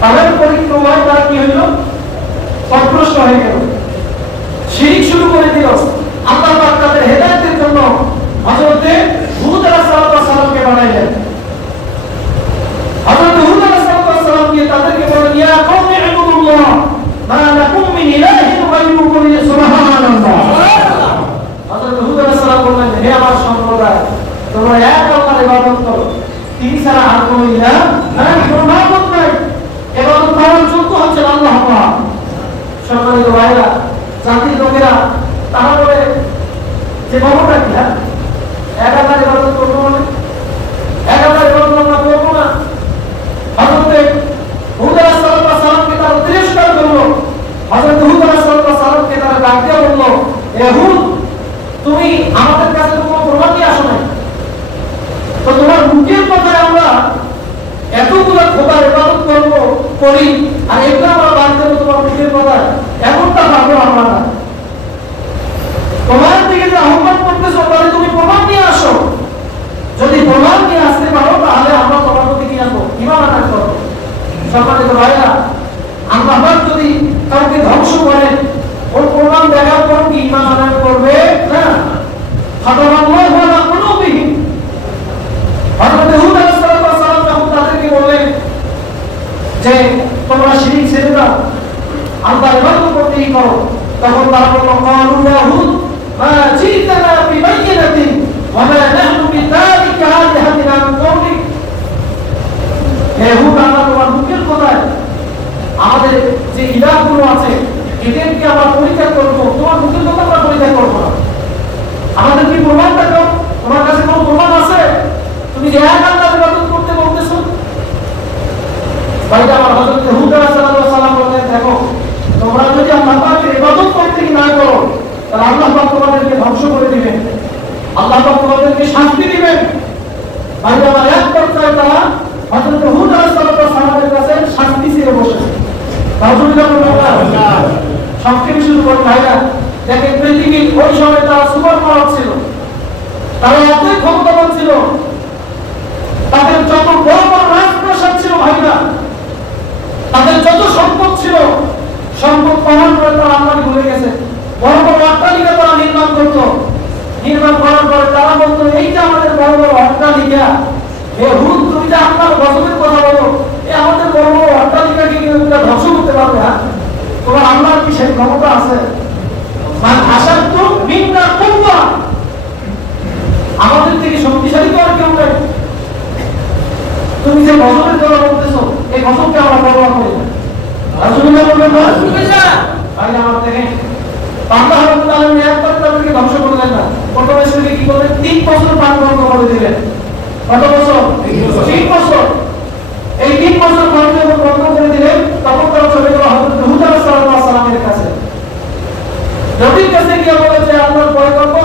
তাদের পরিক্রমায় তারা কি হইল? পথভ্রষ্ট হয়ে গেল, শিরক শুরু করে দিল। আল্লাহ পাক তাদের হেদায়েতের জন্য হযরত হুদ আলাইহিস সালামকে বানাইলেন। হযরত হুদ আলাইহিস সালামকে তাদেরকে বলেন, ইয়া কওমি ইবুদুল্লাহ মা লাকুম মিন ইলাহিন গায়রুহু সুবহানাল্লাহ। হযরত হুদ আলাইহিস সালাম বললেন, হে আমার সম্প্রদায়, তোমরা এক আল্লাহর ইবাদত করো, তিনি ছাড়া আর কোনো ইলাহ নাই, কোনো মাবুদ নাই, ইবাদত করার যোগ্য হচ্ছেন আল্লাহ পাক। সম্মানিত ভাইরা, জাতির লোকেরা তারা বলে যে বাবাটা কি, এক আল্লাহর ইবাদত করবো মানে এক আল্লাহর ইবাদত আমরা করবো না। হযরত হুদ আলাইহিস সালামকে তারা তিরস্কার করলো। হযরত হুদ আলাইহিস সালামকে তারা ডাক দিয়ে বলল, হে হুদ, তুমি আমাদের কাছে তো কোনো প্রমাণ নিয়ে আসো নাই, তো তোমার মুখের কথায় আমরা এতগুলো খোদার ইবাদত করি আর এগুলো আমরা বাদ দেবো তোমার মুখের কথায়, এমনটা ভাবো আমরা না। তোমার দিকে যে আহ্বান করতেছো তাহলে তুমি প্রমাণ নিয়ে আসো, যদি প্রমাণ নিয়ে আসতে পারো তাহলে আমরা তোমার প্রতি কি আনবো, ঈমান আনবো। সম্মানিত ভাইরা, আল্লাহ পাক যদি কাউকে ধ্বংস করেন, ওর প্রমাণ দেখার পর কি ঈমান আনয়ন করবে না? খাতামাল্লাহু আলা কুলুবিহিম। হযরত হুদ আলাইহিস সালাম যখন তাদেরকে বললেন যে তোমরা শিরক ছেড়ে দাও, আল্লাহর ইবাদত করতেই করো, তখন তারা বলল, ক্বালু ইয়া হুদ মা জিতানা বিবাইয়িনাতিন ওয়া মা নাহনু বিযালিকা আলিহাতিনা মিন ক্বাবলিক। হে হুদ, আমরা তোমার মুখের কথায় আমাদের যে ইলাহগুলো আছে এদেরকে আমরা পরিত্যাগ করব, তোমার মুখের কথা আমরা পরিত্যাগ করব না। আমাদের কি প্রমাণ দেখাও, তোমার কাছে কোনো প্রমাণ আছে? তুমি যে এক আল্লাহর ইবাদত করতে বলতেছো। ভাইরা আমার, হযরত হুদ আলাইহিস সালাম বলেন, দেখো তোমরা যদি আল্লাহ পাকের ইবাদত করতে না করো তাহলে আল্লাহ পাক তোমাদেরকে ধ্বংস করে দিবেন, আল্লাহ পাক তোমাদেরকে শাস্তি দিবেন। ভাইরা আমার, এক পর্যায়ে তারা হযরত হুদ আলাইহিস সালামের কাছে শাস্তি চেয়ে বসেছে। সংক্ষেপে শুরু করুন ভাইরা। দেখেন, পৃথিবীর ওই সময় তারা সুপার পাওয়ার ছিল, তারা এতই ক্ষমতাবান ছিল, তাদের যত বড় বড় রাজপ্রাসাদ ছিল ভাইরা, তাদের যত সম্পদ ছিল, সম্পদ পাওয়ার পরে তারা আল্লাহকে ভুলে গেছে। বড় বড় অট্টালিকা তারা নির্মাণ করত, নির্মাণ করার পরে তারা বলতো, এইটা আমাদের বড় বড় অট্টালিকা। হে হুদ, তুমি যে আল্লাহর গজবের কথা বলো, এই আমাদের বড় বড় অট্টালিকাকে কি ধ্বংস করতে পারবে? হ্যাঁ, তোমার আল্লাহর কি সেই ক্ষমতা আছে? আমাদের থেকে শক্তিশালী তো আর কেউ নেই। তুমি যে গজবের কথা বলতেছো, এই গজবকে আমরা পরোয়া করি না। রাসূলুল্লাহ বললেন, রাসূলুল্লাহ আরে আমার দেখেন, আল্লাহ রাব্বুল আলামিন একবার তাদেরকে ধ্বংস করলেন না, প্রথমে সে কি করলেন? 3 বছর পান বন্ধ করে দিলেন। কত বছর? 3 বছর। এই 3 বছর পানি যখন বন্ধ করে দিলেন, তখন তারা চলে গেল হযরত হুদ আলাইহিস সালামের কাছে। নবীর কাছে গিয়ে বলে যে আল্লাহর ভয় করব,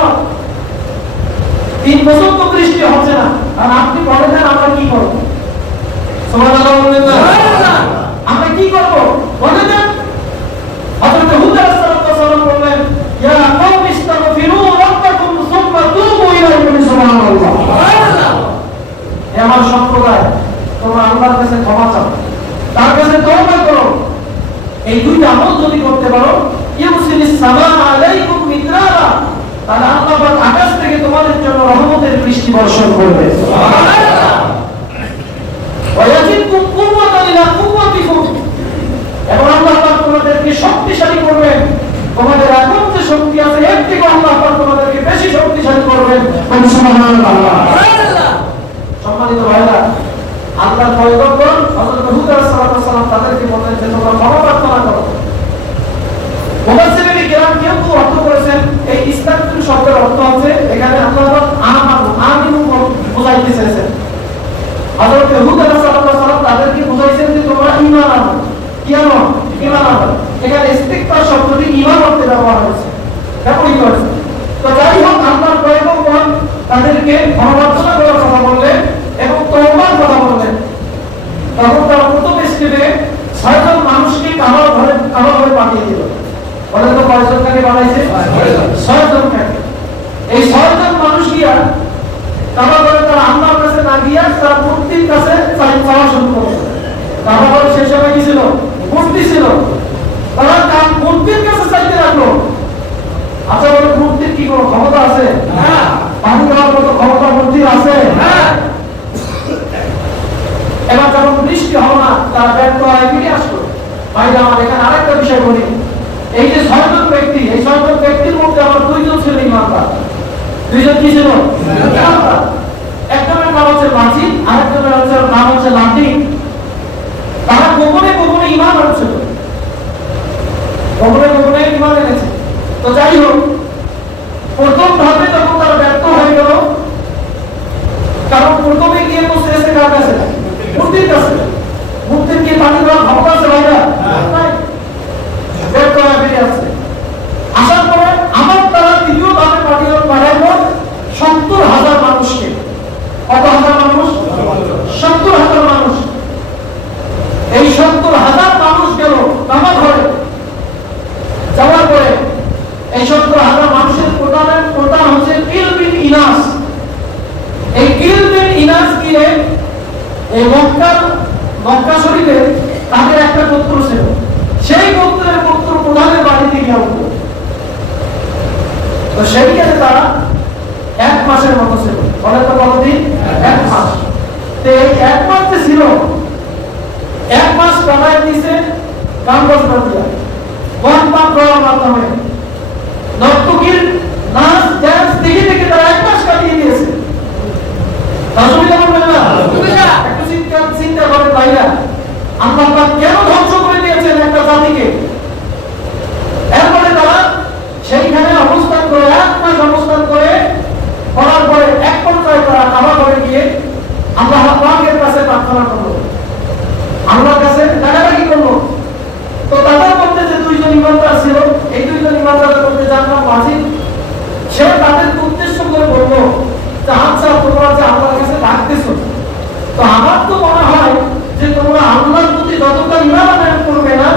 3 বছর তো বৃষ্টি হচ্ছে না, আর আপনি বলেন না আমরা কি করব? সুবহানাল্লাহ বলেন না, আমরা কি করব বলেন না? হযরত হুদ আলাইহিস সালাম বললেন, ইয়া কওমি ইস্তাগফিরু রাব্বাকুম সুম্মা তুবু ইলাইহি। সুবহানাল্লাহ। হে আমার সম্প্রদায়, তোমরা আল্লাহর কাছে ক্ষমা চাও, তার কাছে তওবা করো। এই দুইটা আমল যদি করতে পারো, ইউসিলিস সামা আলাইকুম মিদরারা, তাহলে আল্লাহ পাক আকাশ থেকে তোমাদের জন্য রহমতের বৃষ্টি বর্ষণ করবে। সুবহানাল্লাহ। ওয়া ইয়াজিদকুম কুওয়াতান ইলা কুওয়াতিকুম, এবং আল্লাহ পাক তোমাদেরকে শক্তিশালী করবেন। তোমাদের এখন যে শক্তি আছে এর থেকে আল্লাহ পাক তোমাদেরকে বেশি শক্তিশালী করবেন। সুবহানাল্লাহ। সুবহানাল্লাহ। সম্মানিত ভাইরা, আল্লাহর ভয় করুন। হযরত হুদ আলাইহিস সালাম তাদেরকে বললেন যে তোমরা ক্ষমা প্রার্থনা করো। মুফাসসিরিন কিরাম কেউ অর্থ করেছেন, এই ইস্তাগফির শব্দের অর্থ হচ্ছে এখানে আল্লাহ আমিনু বোঝাইতে চেয়েছেন। হযরত হুদ আলাইহিস সালাম তাদেরকে বুঝাইছেন যে তোমরা ঈমান আনো। কি আনো? ঈমান আনো। এখানে ইস্তিগফার শব্দটি ঈমান অর্থে ব্যবহার হয়েছে, ব্যবহৃত হয়েছে। তো যাই হোক, আল্লাহর ভয় করুন, তাদেরকে ক্ষমা প্রার্থনা করার কথা বললেন এবং তওবার কথা বললেন। তখন তারা প্রথম স্টেপে 6 জন মানুষকে কাবা ঘরে পাঠিয়ে দিল। বলেন তো কয়জনকে বানাইছে? 6 জনকে। এই 6 জন মানুষ গিয়া কাবা ঘরে তারা আল্লাহর কাছে না গিয়া তারা মূর্তির কাছে চাওয়া শুরু করছে। তারপর সেই সময় কি ছিল? মূর্তি ছিল। তারা মূর্তির কাছে চাইতে লাগলো। আচ্ছা বলে মূর্তির কি কোনো ক্ষমতা আছে? হ্যাঁ। পানি দেওয়ার মতো ক্ষমতা মূর্তির আছে? হ্যাঁ। এবার যখন বৃষ্টি হলো না, তারা ব্যর্থ হয়ে ফিরে আসলো। ভাইরা আমার, এখানে আরেকটা বিষয় বলি। এই যে 6 জন ব্যক্তি, এই 6 জন ব্যক্তির মধ্যে আমার 2 জন ছিল ইমানদার। 2 জন কি ছিল? ইমানদার। একজনের নাম হচ্ছে মাজিদ, আরেকজনের নাম হচ্ছে লাতি। তারা গোপনে গোপনে ঈমান আনছিল, গোপনে গোপনে ঈমান এনেছে। তো যাই হোক, প্রথম ধাপে যখন তারা ব্যর্থ হয়ে গেল, কারণ প্রথমে গিয়ে বসে এসে কার কাছে? মূর্তির কাছে। মূর্তির কি পানি দেওয়ার ক্ষমতা আছে ভাইরা? নাই। ব্যর্থ হয়ে ফিরে আসছে। আসার পরে আমার তারা দ্বিতীয় ধাপে পাঠাইল 70,000 মানুষকে। কত হাজার মানুষ? 70,000 মানুষ। এই 70,000 মানুষ গেল নামা ঘরে। যাওয়ার পরে এই 70,000 মানুষের প্রধান হচ্ছে কিল বিন ইনাস। এই কিল বিন ইনাস গিয়ে এই মক্কা শরীফে তাদের একটা পুত্র ছিল, সেই পুত্রের পুত্র প্রধানের বাড়িতে গিয়ে উঠল। তো সেইখানে তারা 1 মাসের মতো ছিল। বলে তো কতদিন? 1 মাস। তো এই 1 মাস যে ছিল, 1 মাস কাটায় দিছে গান বাজনা দিয়া, গান পান করার মাধ্যমে, নর্তকীর নাচ ডান্স দেখে দেখে তারা 1 মাস কাটিয়ে দিয়েছে। অসুবিধা হবে না? একটু চিন্তা করেন ভাইরা, আল্লাহ পাক কেন ধ্বংস করে দিয়েছেন একটা জাতিকে? এরপরে তারা সেইখানে অবস্থান করে 1 মাস অবস্থান করে করার পরে এক পর্যায়ে তারা কাবা ঘরে গিয়ে আল্লাহ পাকের কাছে প্রার্থনা করলো, আল্লাহর কাছে ডাকাডাকি করলো। তো তাদের মধ্যে যে 2 জন ইমানদার ছিল, এই 2 জন ইমানদারের মধ্যে যার নাম মাজিদ, সে তাদের উদ্দেশ্য করে বললো যে আচ্ছা, তোমরা যে আল্লাহর কাছে ডাকতেছো, তো আমার তো মনে হয় যে তোমরা আল্লাহর প্রতি যতটা ঈমান আনয়ন করবে না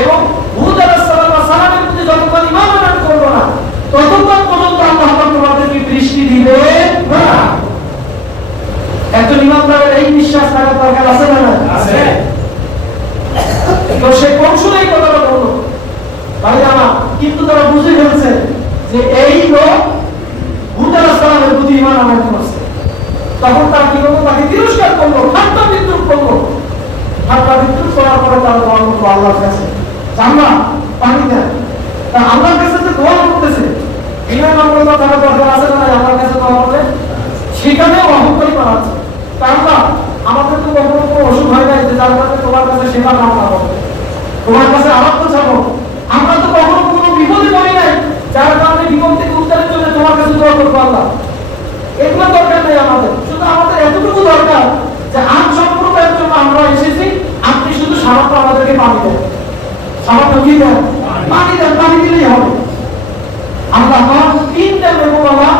এবং হুদ আলাইহিস সালামের প্রতি যতটা ঈমান আনয়ন করবে না, ততক্ষণ পর্যন্ত আল্লাহ পাক তোমাদেরকে বৃষ্টি দিবে না। একজন ইমানদারের এই বিশ্বাস থাকার দরকার আছে না? আছে। তো সে কৌশলে এই কথাটা বললো ভাই আমার, কিন্তু তারা বুঝে ফেলছে যে এই লোক হুদ আলাইহিস সালামের প্রতি ঈমান আনয়ন করছে। তখন তার কি করলো? তাকে তিরস্কার করলো, ঠাট্টা বিদ্রুপ করলো। ঠাট্টা বিদ্রুপ করার পরে তারা দোয়া করলো আল্লাহর কাছে, আল্লাহ পানি দেন। তা আল্লাহর কাছে যে দোয়া করতেছে, ঈমান আনয়ন থাকার দরকার আছে না? আল্লাহর কাছে দোয়া করলে সেখানেও অহংকারী বাড়াচ্ছে। তা আল্লাহ, আমাদের তো কখনো কোনো অসুখ হয় নাই যে যার কাছে তোমার কাছে সেবা নাও না হবে, তোমার কাছে আরাধ্য চাবো। আমরা তো কখনো কোনো বিপদে পড়ি নাই যার কারণে বিপদ থেকে উদ্ধারের জন্য তোমার কাছে দোয়া করবো। আল্লাহ, এগুলো দরকার নেই আমাদের। শুধু আমাদের এতটুকু দরকার যে আম সম্প্রদায়ের জন্য আমরা এসেছি, আপনি শুধু সামান্য আমাদেরকে পানি দেন। সামান্য কি দেন? পানি দেন, পানি দিলেই হবে। আল্লাহ 3টা মেঘমালা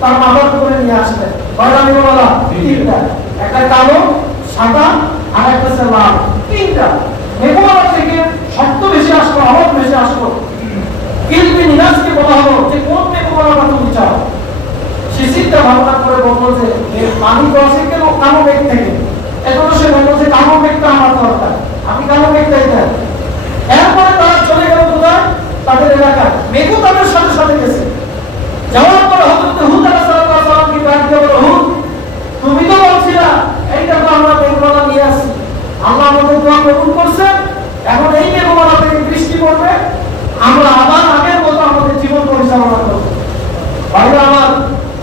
তার মাথার উপরে নিয়ে আসলেন। কয়টা মেঘমালা? 3টা। একটা কালো, সাদা, আর একটা হচ্ছে লাল। 3টা মেঘমালা থেকে শব্দ বেশি আসলো, আওয়াজ বেশি আসলো। কিলবি নিরাজকে বলা হলো যে কোন মেঘমালাটা তুমি চাও? সে চিন্তা ভাবনা করে বললো যে পানি তো আসে কেন? কালো মেঘ থেকে। এখন সে বললো যে কালো মেঘটা আমার দরকার, আমি কালো মেঘটাই দেন। এরপরে তারা চলে গেল কোথায়? তাদের এলাকায়। মেঘও তাদের সাথে সাথে গেছে। যাওয়ার পরে হযরত হুদ আলাইহিস সালামকে ডাক দিয়ে বলল, হুদ, তুমি তো বলছিলা এইটা তো আমরা মেঘমালা নিয়ে আসছি, আল্লাহ আমাদের দোয়া কবুল করছে, এখন এই মেঘমালা থেকে বৃষ্টি পড়বে, আমরা আবার আগের মতো আমাদের জীবন পরিচালনা করব। ভাইরা আমার,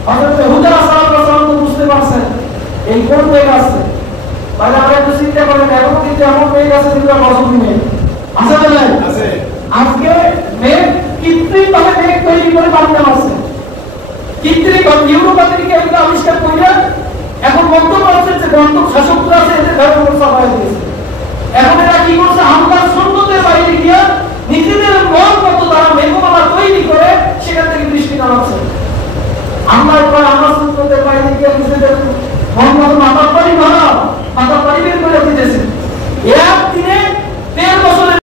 হযরত হুদ আলাইহিস সালাম তো বুঝতে পারছেন এই কোন মেঘ আছে। ভাইরা আমরা একটু চিন্তা করেন, এখন কিন্তু এমন মেঘ আছে যেগুলো মৌসুমী মেঘ আছে না? নাই আছে। আজকে মেঘ কৃত্রিমভাবে মেঘ তৈরি করে বানানো আছে। কৃত্রিম ইউরোপাতিকে এগুলো আবিষ্কার করে এখন মন্তব্য হচ্ছে যে গন্তব্য শাসকরা আছে এদের ঘরে ব্যবস্থা হয়ে গেছে। এখন এরা কি করছে? আল্লাহর সুন্নতের বাইরে গিয়ে নিজেদের মন মতো তারা মেঘমালা তৈরি করে সেখান থেকে বৃষ্টি নামাচ্ছে। আমরা সুন্নতের বাইরে গিয়ে নিজেদের মন মতো মাথার পানি বের করে দিতেছে।